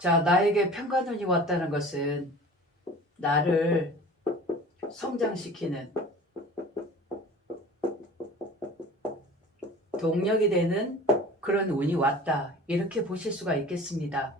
자, 나에게 평가눈이 왔다는 것은 나를 성장시키는 동력이 되는 그런 운이 왔다. 이렇게 보실 수가 있겠습니다.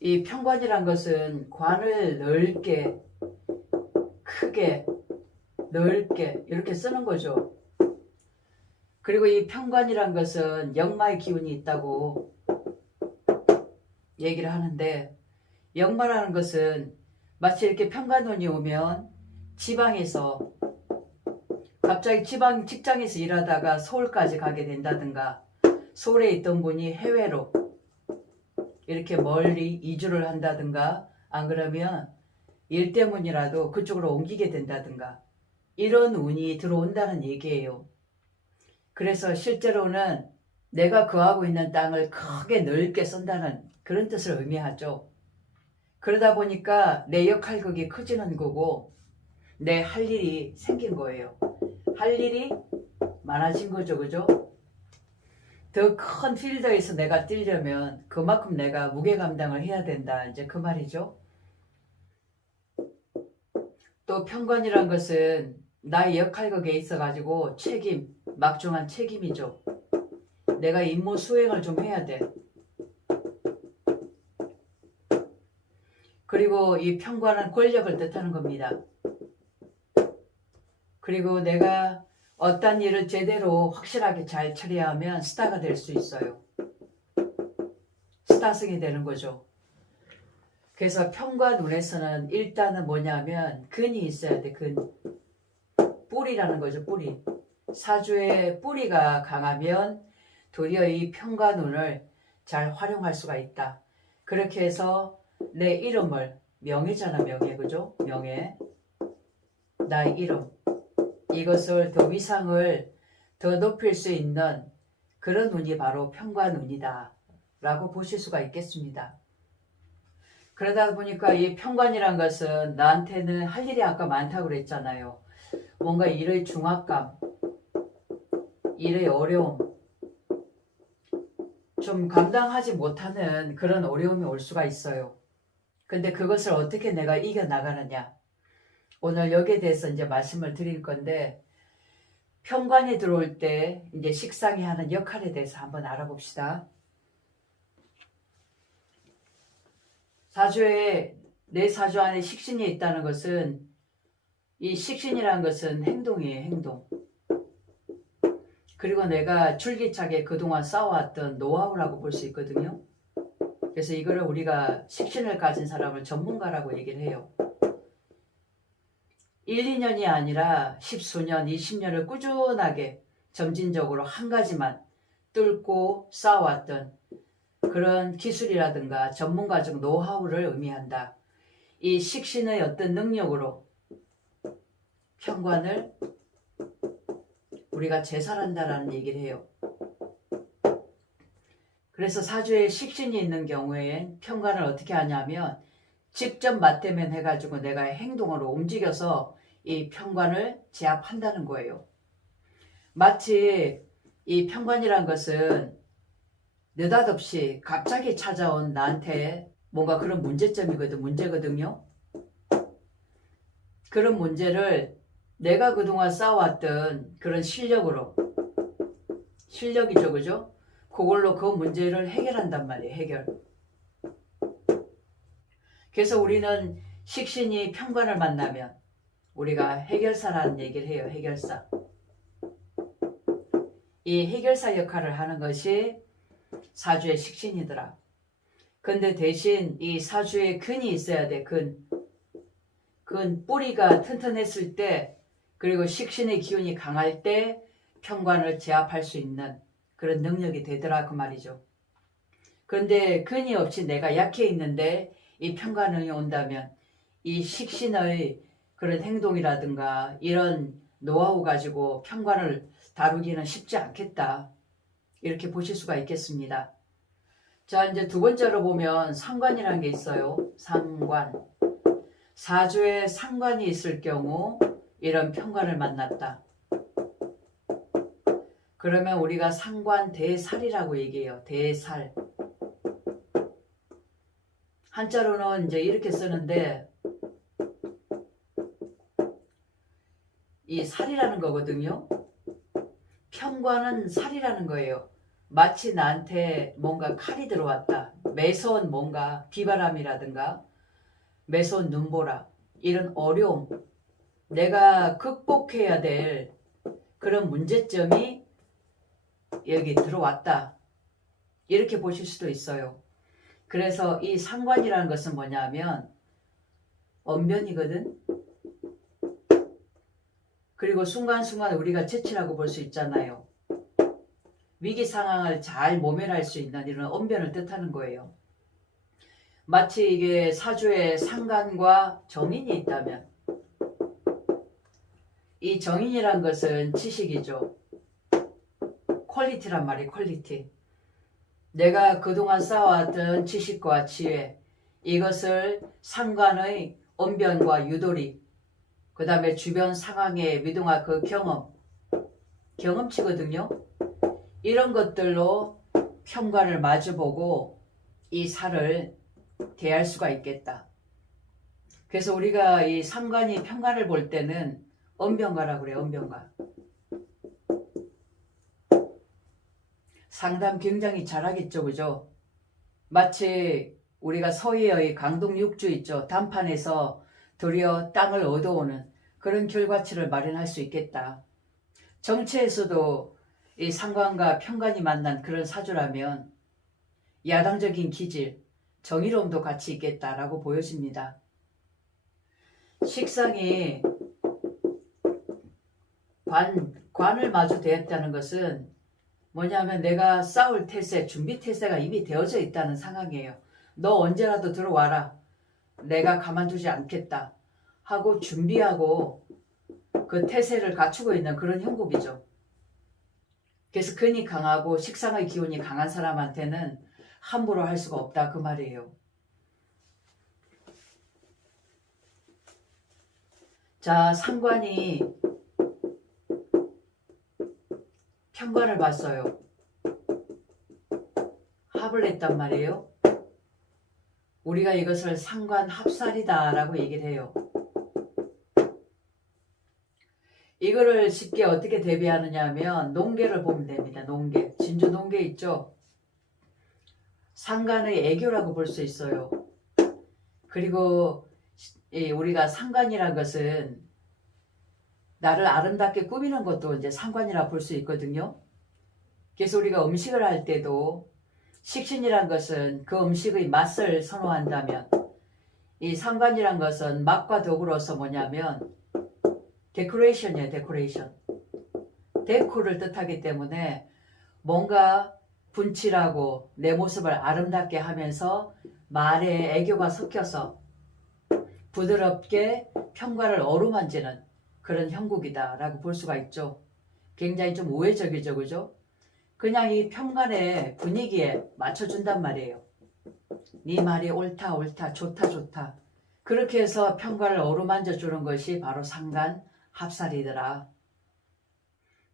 이 편관이란 것은 관을 넓게, 크게, 넓게 이렇게 쓰는 거죠. 그리고 이 편관이란 것은 역마의 기운이 있다고 얘기를 하는데, 역마라는 것은 마치 이렇게 편관운이 오면 지방에서 갑자기 지방 직장에서 일하다가 서울까지 가게 된다든가, 서울에 있던 분이 해외로 이렇게 멀리 이주를 한다든가, 안 그러면 일 때문이라도 그쪽으로 옮기게 된다든가, 이런 운이 들어온다는 얘기예요. 그래서 실제로는 내가 거하고 있는 땅을 크게 넓게 쓴다는 그런 뜻을 의미하죠. 그러다 보니까 내 역할극이 커지는 거고 내 할 일이 생긴 거예요. 할 일이 많아진 거죠. 그죠? 더 큰 필드에서 내가 뛰려면 그만큼 내가 무게 감당을 해야 된다. 이제 그 말이죠. 또 편관이란 것은 나의 역할극에 있어가지고 책임, 막중한 책임이죠. 내가 임무 수행을 좀 해야 돼. 그리고 이 편관은 권력을 뜻하는 겁니다. 그리고 내가 어떤 일을 제대로 확실하게 잘 처리해야 하면 스타가 될 수 있어요. 스타성이 되는 거죠. 그래서 편관운에서는 일단은 뭐냐면 근이 있어야 돼. 근. 뿌리라는 거죠. 뿌리. 사주의 뿌리가 강하면 도리어 이 편관운을 잘 활용할 수가 있다. 그렇게 해서 내 이름을, 명예잖아. 명예. 그죠? 명예. 나의 이름, 이것을 더 위상을 더 높일 수 있는 그런 운이 바로 편관운이다 라고 보실 수가 있겠습니다. 그러다 보니까 이 편관이란 것은 나한테는 할 일이 아까 많다고 그랬잖아요. 뭔가 일의 중압감, 일의 어려움, 좀 감당하지 못하는 그런 어려움이 올 수가 있어요. 근데 그것을 어떻게 내가 이겨나가느냐, 오늘 여기에 대해서 이제 말씀을 드릴 건데, 편관이 들어올 때 이제 식상이 하는 역할에 대해서 한번 알아봅시다. 사주에, 내 사주 안에 식신이 있다는 것은, 이 식신이라는 것은 행동이에요. 행동. 그리고 내가 줄기차게 그동안 쌓아왔던 노하우라고 볼 수 있거든요. 그래서 이거를 우리가 식신을 가진 사람을 전문가라고 얘기를 해요. 1, 2년이 아니라 10수년, 20년을 꾸준하게 점진적으로 한 가지만 뚫고 쌓아왔던 그런 기술이라든가 전문가적 노하우를 의미한다. 이 식신의 어떤 능력으로 편관을 우리가 제살한다라는 얘기를 해요. 그래서 사주에 식신이 있는 경우엔 편관을 어떻게 하냐면 직접 맞대면 해가지고 내가 행동으로 움직여서 이 편관을 제압한다는 거예요. 마치 이 편관이란 것은 느닷없이 갑자기 찾아온 나한테 뭔가 그런 문제거든요. 그런 문제를 내가 그동안 쌓아왔던 그런 실력이죠. 그죠? 그걸로 그 문제를 해결한단 말이에요. 해결. 그래서 우리는 식신이 편관을 만나면 우리가 해결사라는 얘기를 해요. 해결사. 이 해결사 역할을 하는 것이 사주의 식신이더라. 근데 대신 이 사주에 근이 있어야 돼. 근. 뿌리가 튼튼했을 때, 그리고 식신의 기운이 강할 때 편관을 제압할 수 있는 그런 능력이 되더라 그 말이죠. 그런데 근이 없이 내가 약해 있는데 이 편관운이 온다면 이 식신의 그런 행동이라든가 이런 노하우 가지고 편관을 다루기는 쉽지 않겠다. 이렇게 보실 수가 있겠습니다. 자, 이제 두 번째로 보면 상관이라는 게 있어요. 상관. 사주에 상관이 있을 경우 이런 편관을 만났다. 그러면 우리가 상관 대살이라고 얘기해요. 대살. 한자로는 이제 이렇게 쓰는데 이 살이라는 거거든요. 편관은 살이라는 거예요. 마치 나한테 뭔가 칼이 들어왔다. 매서운 뭔가 비바람이라든가 매서운 눈보라, 이런 어려움, 내가 극복해야 될 그런 문제점이 여기 들어왔다. 이렇게 보실 수도 있어요. 그래서 이 상관이라는 것은 뭐냐면 언변이거든. 그리고 순간순간 우리가 제치라고 볼 수 있잖아요. 위기 상황을 잘 모면할 수 있는 이런 언변을 뜻하는 거예요. 마치 이게 사주에 상관과 정인이 있다면 이 정인이란 것은 지식이죠. 퀄리티란 말이에요. 퀄리티. 내가 그동안 쌓아왔던 지식과 지혜, 이것을 상관의 언변과 유도리, 그 다음에 주변 상황의 미동화 그 경험치거든요. 이런 것들로 편관을 마주보고 이 살을 대할 수가 있겠다. 그래서 우리가 이 상관이 편관을 볼 때는 언변가라고 그래요. 언변가. 상담 굉장히 잘하겠죠. 그죠? 마치 우리가 서해의 강동육주 있죠. 단판에서 도리어 땅을 얻어오는 그런 결과치를 마련할 수 있겠다. 정치에서도 이 상관과 편관이 만난 그런 사주라면 야당적인 기질, 정의로움도 같이 있겠다라고 보여집니다. 식상이 관을 마주 대했다는 것은 뭐냐면 내가 싸울 태세, 준비 태세가 이미 되어져 있다는 상황이에요. 너 언제라도 들어와라. 내가 가만두지 않겠다 하고 준비하고 그 태세를 갖추고 있는 그런 형국이죠. 그래서 근이 강하고 식상의 기운이 강한 사람한테는 함부로 할 수가 없다 그 말이에요. 자, 상관이 편관을 봤어요. 합을 했단 말이에요. 우리가 이것을 상관합살이다 라고 얘기를 해요. 이거를 쉽게 어떻게 대비하느냐 하면 농계를 보면 됩니다. 농계. 진주 농계 있죠? 상관의 애교라고 볼 수 있어요. 그리고 우리가 상관이란 것은 나를 아름답게 꾸미는 것도 이제 상관이라 볼 수 있거든요. 그래서 우리가 음식을 할 때도 식신이란 것은 그 음식의 맛을 선호한다면 이 상관이란 것은 맛과 더불어서 뭐냐면 데코레이션이에요. 데코레이션. 데코를 뜻하기 때문에 뭔가 분칠하고 내 모습을 아름답게 하면서 말에 애교가 섞여서 부드럽게 편관을 어루만지는 그런 형국이다 라고 볼 수가 있죠. 굉장히 좀 우회적이죠. 그죠? 그냥 이 편관의 분위기에 맞춰준단 말이에요. 네 말이 옳다 옳다 좋다 좋다. 그렇게 해서 편관을 어루만져 주는 것이 바로 상관 합살이더라.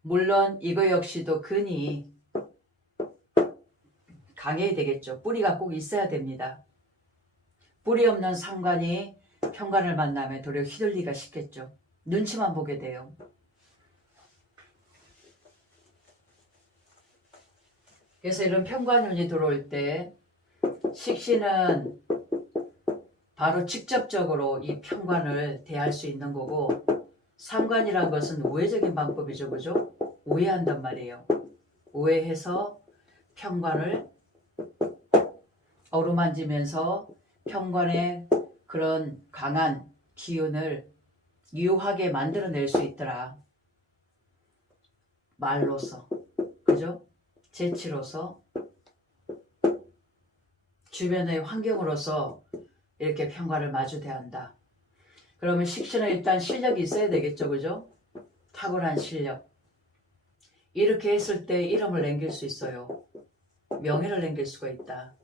물론 이거 역시도 근이 강해야 되겠죠. 뿌리가 꼭 있어야 됩니다. 뿌리 없는 상관이 편관을 만나면 도리어 휘둘리기가 쉽겠죠. 눈치만 보게 돼요. 그래서 이런 편관운이 들어올 때 식신은 바로 직접적으로 이 편관을 대할 수 있는 거고, 상관이란 것은 우회적인 방법이죠. 그죠? 우회한단 말이에요. 우회해서 편관을 어루만지면서 편관의 그런 강한 기운을 유하게 만들어낼 수 있더라. 말로서, 그죠? 재치로서, 주변의 환경으로서 이렇게 편관을 마주 대한다. 그러면 식신은 일단 실력이 있어야 되겠죠. 그죠? 탁월한 실력. 이렇게 했을 때 이름을 남길 수 있어요. 명예를 남길 수가 있다.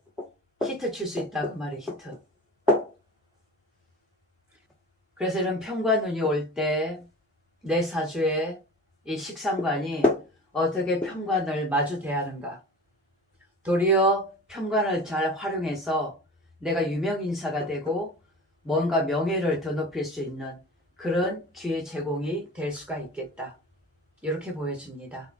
히트 칠 수 있다. 그 말이 히트. 그래서 이런 편관운이 올 때 내 사주에 이 식상관이 어떻게 편관을 마주 대하는가. 도리어 편관을 잘 활용해서 내가 유명 인사가 되고 뭔가 명예를 더 높일 수 있는 그런 기회 제공이 될 수가 있겠다. 이렇게 보여집니다.